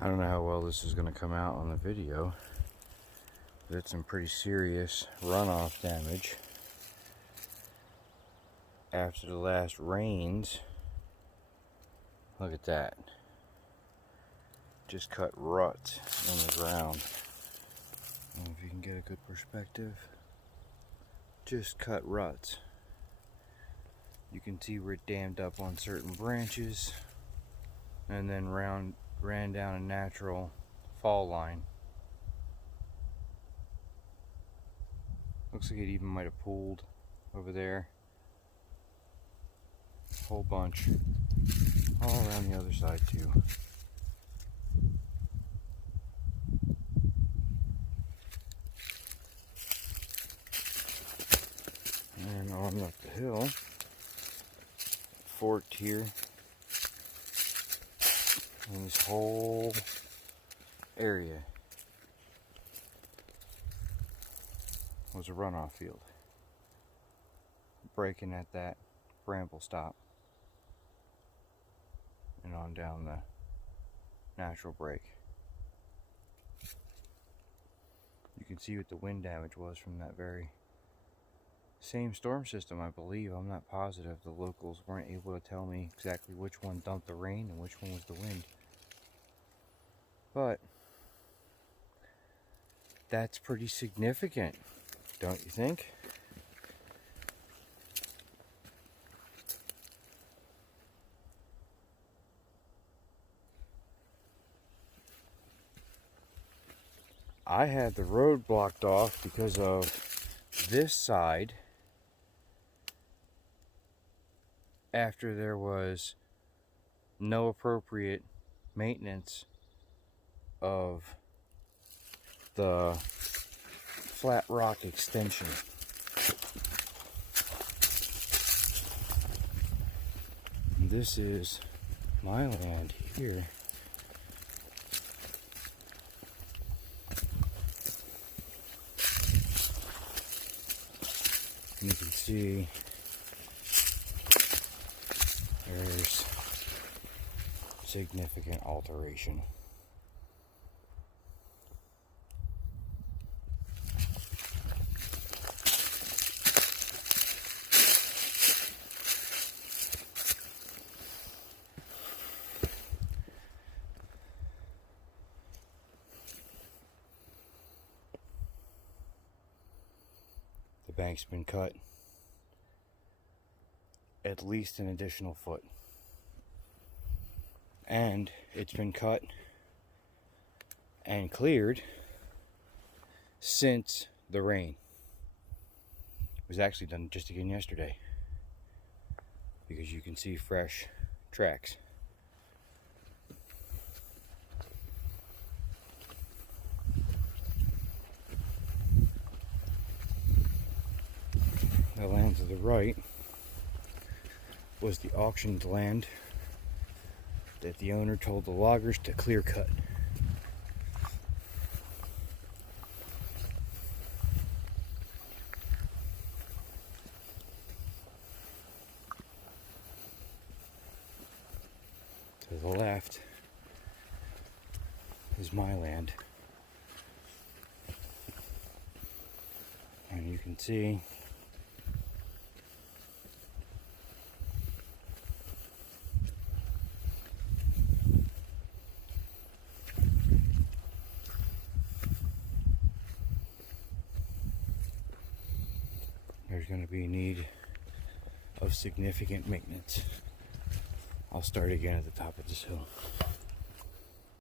I don't know how well this is going to come out on the video, but it's some pretty serious runoff damage after the last rains. Look at that. Just cut ruts in the ground. I don't know if you can get a good perspective. Just cut ruts. You can see where it dammed up on certain branches and then ran down a natural fall line. Looks like it even might have pooled over there. A whole bunch. All around the other side too. And on up the hill, forked here, and this whole area was a runoff field, breaking at that bramble stop and on down the natural break. You can see what the wind damage was from that very same storm system, I believe. I'm not positive. The locals weren't able to tell me exactly which one dumped the rain and which one was the wind. But that's pretty significant, don't you think? I had the road blocked off because of this side after there was no appropriate maintenance of the flat rock extension. This is my land here. You can see there's significant alteration. The bank's been cut at least an additional foot, and it's been cut and cleared since the rain. It was actually done just again yesterday because you can see fresh tracks. The land to the right was the auctioned land that the owner told the loggers to clear cut. To the left is my land, and you can see there's going to be a need of significant maintenance. I'll start again at the top of this hill.